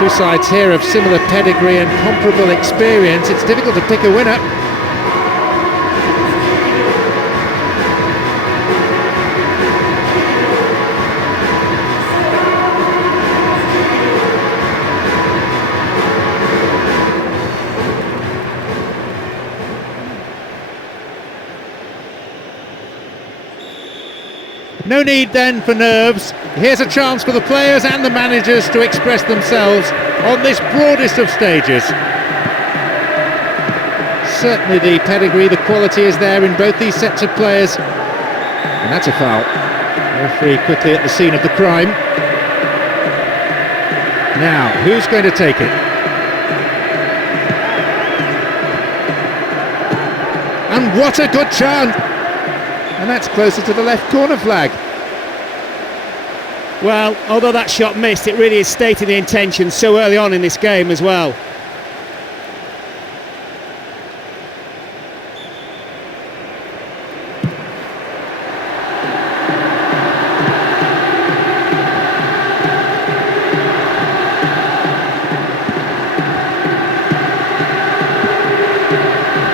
Two sides here of similar pedigree and comparable experience. It's difficult to pick a winner. No need then for nerves. Here's a chance for the players and the managers to express themselves on this broadest of stages. Certainly the pedigree, the quality is there in both these sets of players. And that's a foul. Referee quickly at the scene of the crime. Now, who's going to take it? And what a good chance! And that's closer to the left corner flag. Well, although that shot missed, it really is stating the intention so early on in this game as well.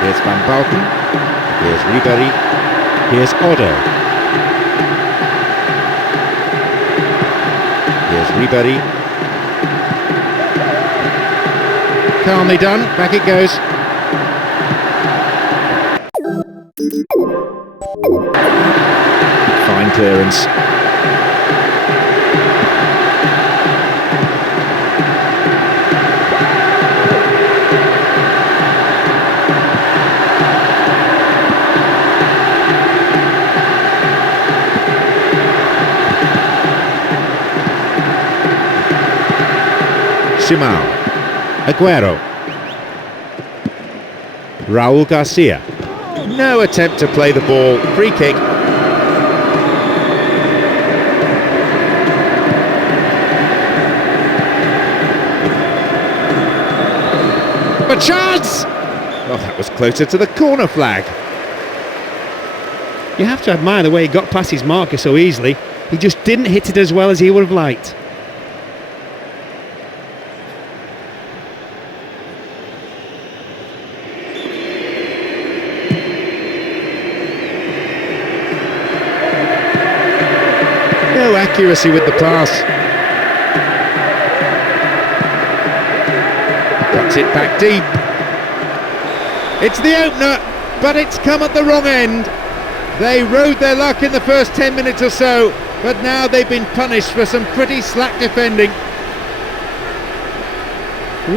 Here's Van Balken. Here's Ribéry. Here's Odo. Here's Ribéry. Calmly done, back it goes. Fine clearance. Simão, Aguero, Raúl Garcia. No attempt to play the ball, free kick. A chance! Oh, that was closer to the corner flag. You have to admire the way he got past his marker so easily. He just didn't hit it as well as he would have liked. No accuracy with the pass. Cuts it back deep. It's the opener, but it's come at the wrong end. They rode their luck in the first 10 minutes or so, but now they've been punished for some pretty slack defending.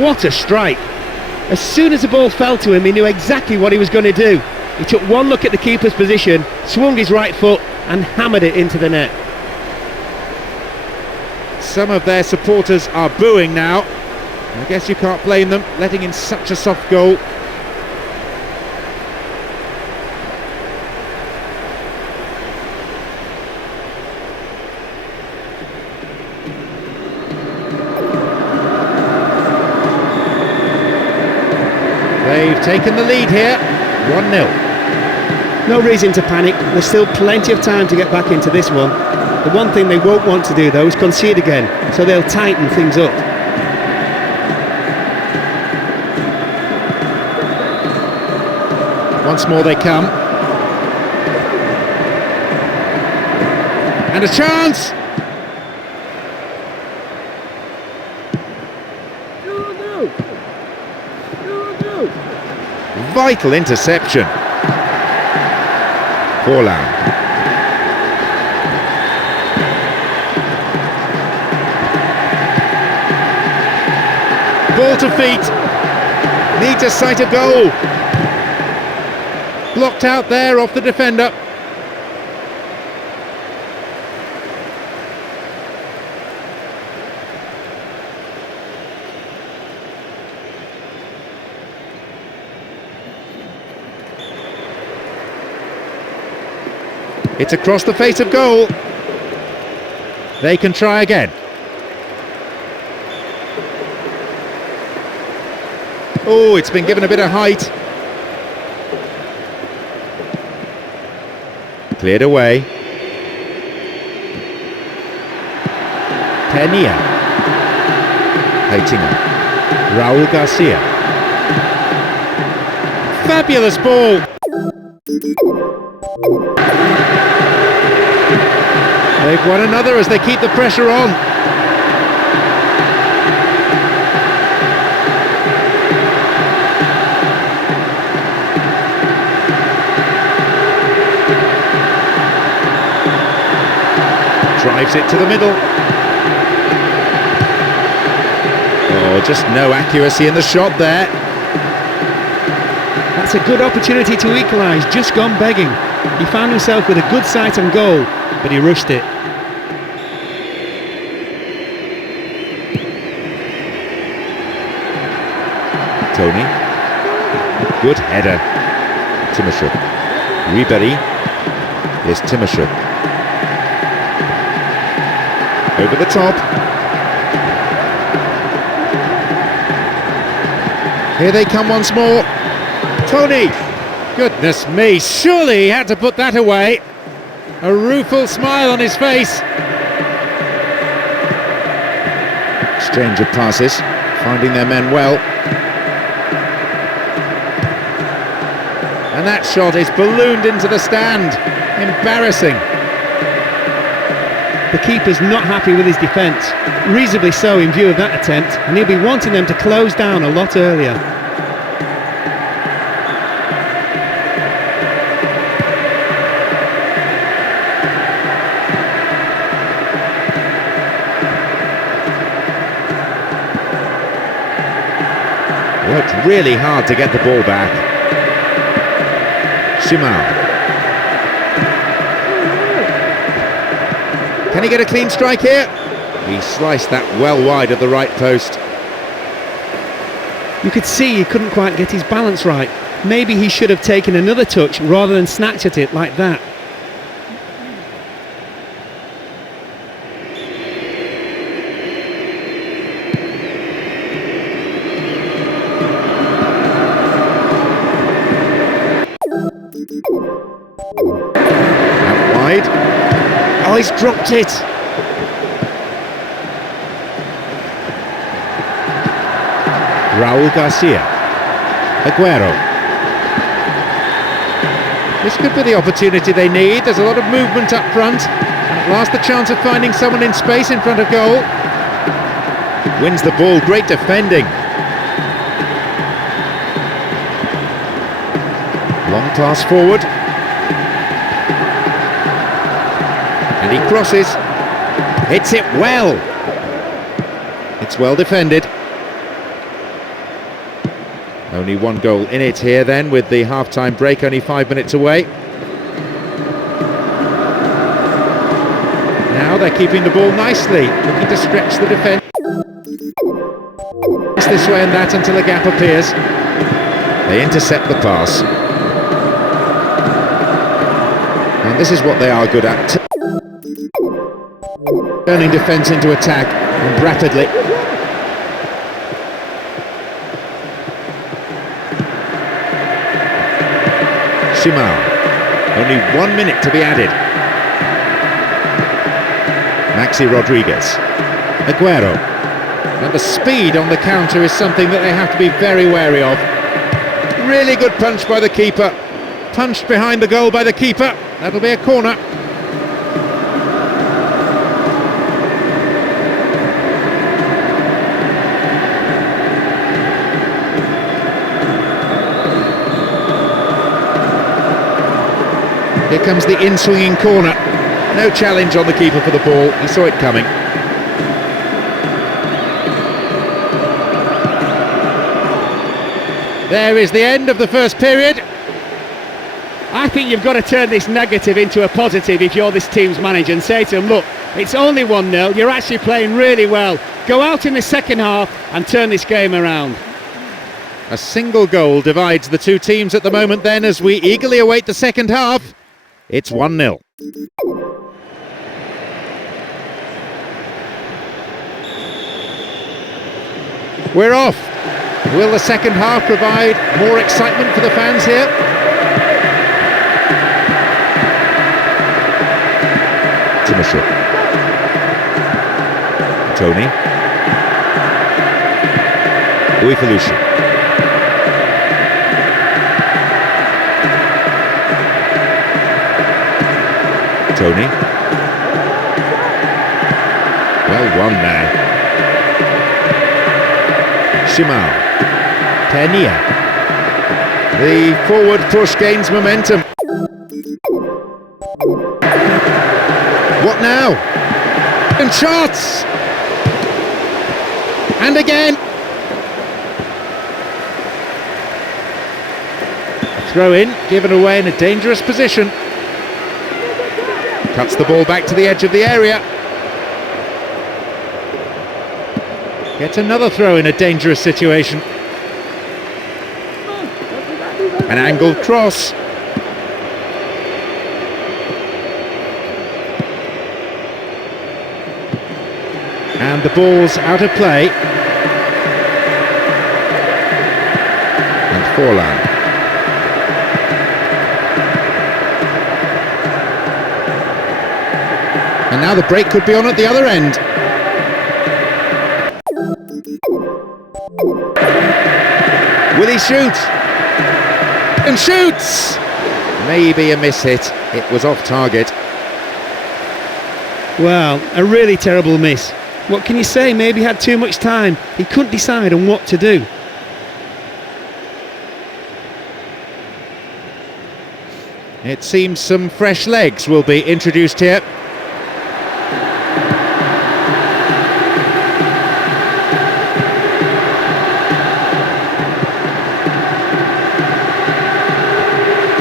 What a strike! As soon as the ball fell to him, he knew exactly what he was going to do. He took one look at the keeper's position, swung his right foot and hammered it into the net. Some of their supporters are booing now. I guess you can't blame them, letting in such a soft goal. They've taken the lead here, 1-0. No reason to panic, there's still plenty of time to get back into this one. The one thing they won't want to do though is concede again, so they'll tighten things up. Once more they come. And a chance! Vital interception. Forlan. Ball to feet. Needs a sight of goal. Blocked out there off the defender. It's across the face of goal. They can try again. Oh, it's been given a bit of height. Cleared away. Pena. Heitinga. Raul Garcia. Fabulous ball. They've won another as they keep the pressure on. Drives it to the middle. Oh, just no accuracy in the shot there. That's a good opportunity to equalise, just gone begging. He found himself with a good sight on goal, but he rushed it. Tony. Good header. Timashuk. Ribery. Here's Timashuk. Over the top. Here they come once more. Tony! Goodness me, surely he had to put that away. A rueful smile on his face. Exchange of passes, finding their men well. And that shot is ballooned into the stand. Embarrassing. The keeper's not happy with his defence, reasonably so in view of that attempt, and he'll be wanting them to close down a lot earlier. Worked really hard to get the ball back. Shimao. Can he get a clean strike here? He sliced that well wide of the right post. You could see he couldn't quite get his balance right. Maybe he should have taken another touch rather than snatch at it like that. Out wide. Oh, he's dropped it. Raul Garcia. Aguero. This could be the opportunity they need. There's a lot of movement up front. At last the chance of finding someone in space in front of goal. Wins the ball, great defending. Long pass forward. And he crosses. Hits it well. It's well defended. Only one goal in it here then, with the half-time break only 5 minutes away. Now they're keeping the ball nicely, looking to stretch the defence. It's this way and that until a gap appears. They intercept the pass. And this is what they are good at. Turning defence into attack, and rapidly. Shimao. Only 1 minute to be added. Maxi Rodriguez. Aguero. And the speed on the counter is something that they have to be very wary of. Really good punch by the keeper. Punched behind the goal by the keeper. That'll be a corner. Here comes the in-swinging corner. No challenge on the keeper for the ball. He saw it coming. There is the end of the first period. I think you've got to turn this negative into a positive if you're this team's manager and say to them, look, it's only 1-0, you're actually playing really well. Go out in the second half and turn this game around. A single goal divides the two teams at the moment then, as we eagerly await the second half. It's 1-0. We're off. Will the second half provide more excitement for the fans here? Timashuk. Tony. VIFA. Tony. Well won there. Shimal. Tenia. The forward push gains momentum. What now? And shots! And again! Throw in, given away in a dangerous position. Cuts the ball back to the edge of the area. Gets another throw in a dangerous situation. An angled cross. And the ball's out of play. And Forlan. And now the break could be on at the other end. Will he shoot? And shoots! Maybe a miss hit. It was off target. Well, a really terrible miss. What can you say? Maybe he had too much time. He couldn't decide on what to do. It seems some fresh legs will be introduced here.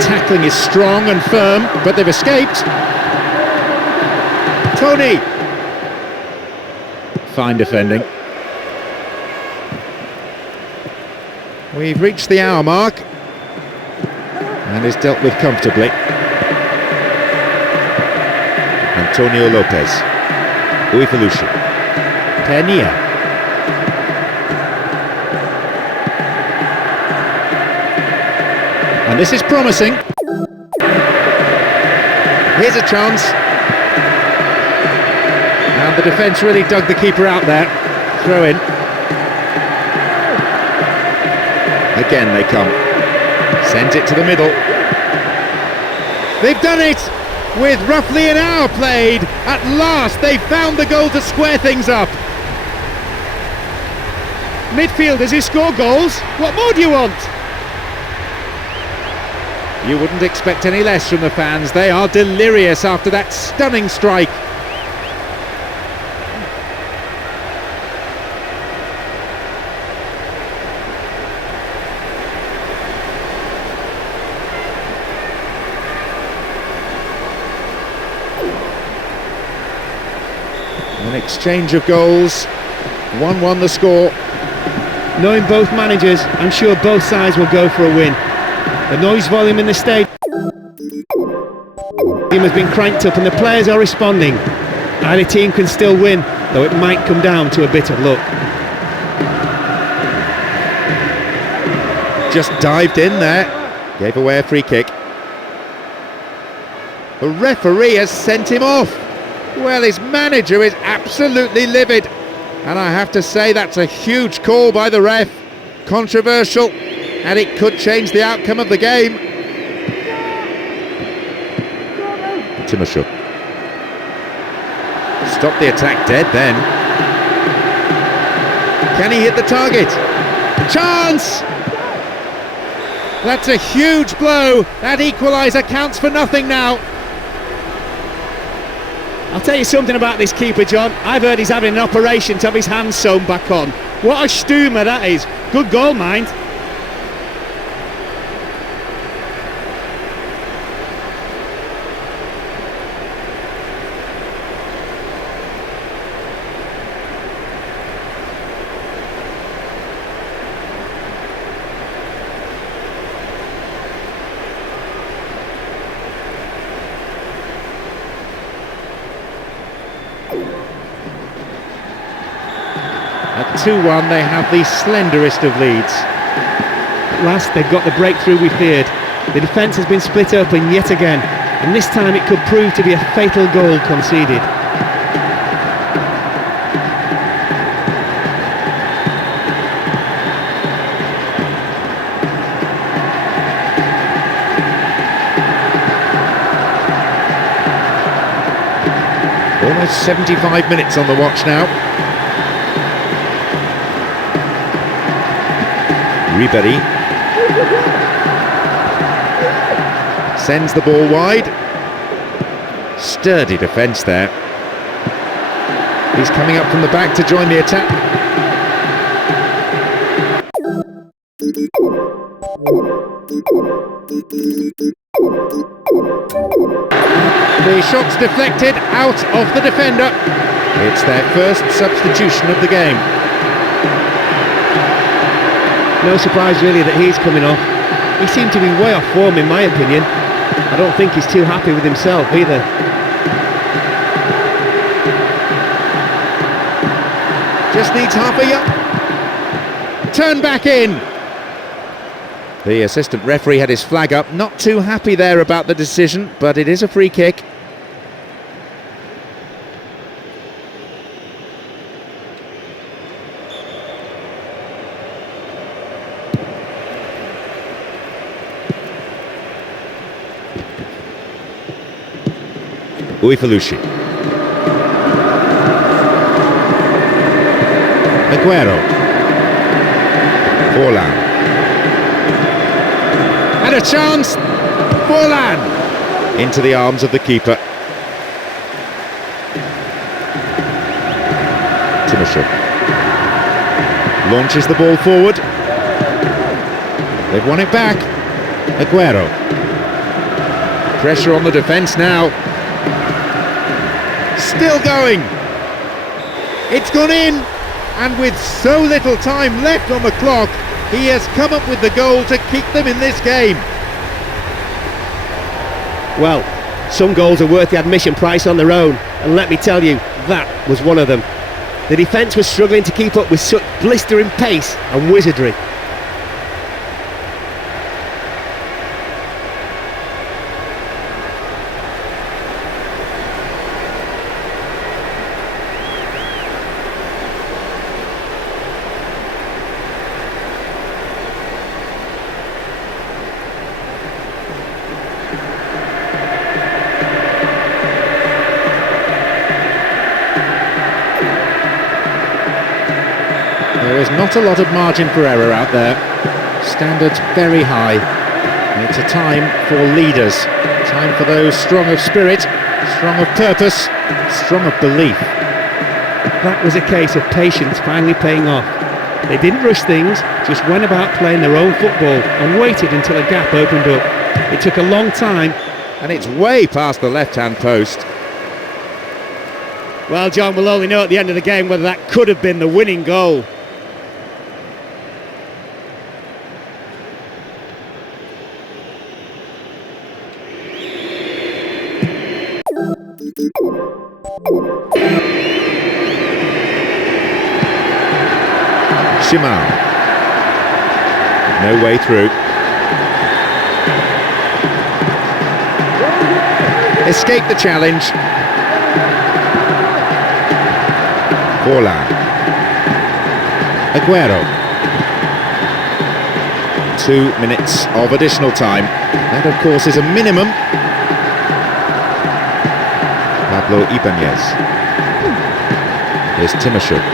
Tackling is strong and firm, but they've escaped. Tony! Fine defending. We've reached the hour mark and is dealt with comfortably. Antonio Lopez. VIFA. Tenia. And this is promising. Here's a chance. And the defence really dug the keeper out there. Throw in. Again they come. Sends it to the middle. They've done it! With roughly an hour played, at last they've found the goal to square things up. Midfielders who score goals, what more do you want? You wouldn't expect any less from the fans. They are delirious after that stunning strike. An exchange of goals, 1-1 the score. Knowing both managers, I'm sure both sides will go for a win. The noise volume in the stadium has been cranked up and the players are responding. Either team can still win, though it might come down to a bit of luck. Just dived in there, gave away a free kick. The referee has sent him off. Well, his manager is absolutely livid. And I have to say that's a huge call by the ref. Controversial, and it could change the outcome of the game. Timashuk. Stop the attack dead then. Can he hit the target? Chance! That's a huge blow. That equaliser counts for nothing now. I'll tell you something about this keeper, John. I've heard he's having an operation to have his hands sewn back on. What a stoomer that is. Good goal, mind. At 2-1 they have the slenderest of leads. At last they've got the breakthrough we feared. The defence has been split open yet again, and this time it could prove to be a fatal goal conceded. Almost 75 minutes on the watch now. Ribery sends the ball wide. Sturdy defence there. He's coming up from the back to join the attack. The shot's deflected out of the defender. It's their first substitution of the game. No surprise really that he's coming off. He seemed to be way off form in my opinion. I don't think he's too happy with himself either. Just needs half a yard. Turn back in. The assistant referee had his flag up, not too happy there about the decision, but it is a free kick. Uifalushi. Aguero. Forlan. And a chance. Forlan. Into the arms of the keeper. Timoshev. Launches the ball forward. They've won it back. Aguero. Pressure on the defence now. Still going. It's gone in, and with so little time left on the clock, he has come up with the goal to keep them in this game. Well, some goals are worth the admission price on their own, and let me tell you, that was one of them. The defence was struggling to keep up with such blistering pace and wizardry. There is not a lot of margin for error out there. Standards very high. And it's a time for leaders. Time for those strong of spirit, strong of purpose, strong of belief. That was a case of patience finally paying off. They didn't rush things, just went about playing their own football and waited until a gap opened up. It took a long time. And it's way past the left-hand post. Well, John, we'll only know at the end of the game whether that could have been the winning goal. Shimon. No way through. Escape the challenge. Forlan. Aguero. 2 minutes of additional time. That, of course, is a minimum. Pablo Ibanez. Here's Timoshev.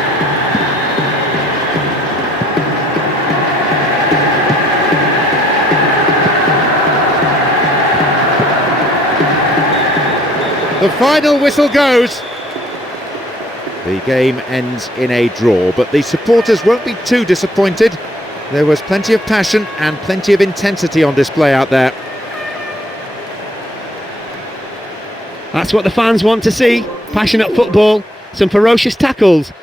The final whistle goes. The game ends in a draw, but the supporters won't be too disappointed. There was plenty of passion and plenty of intensity on display out there. That's what the fans want to see. Passionate football, some ferocious tackles,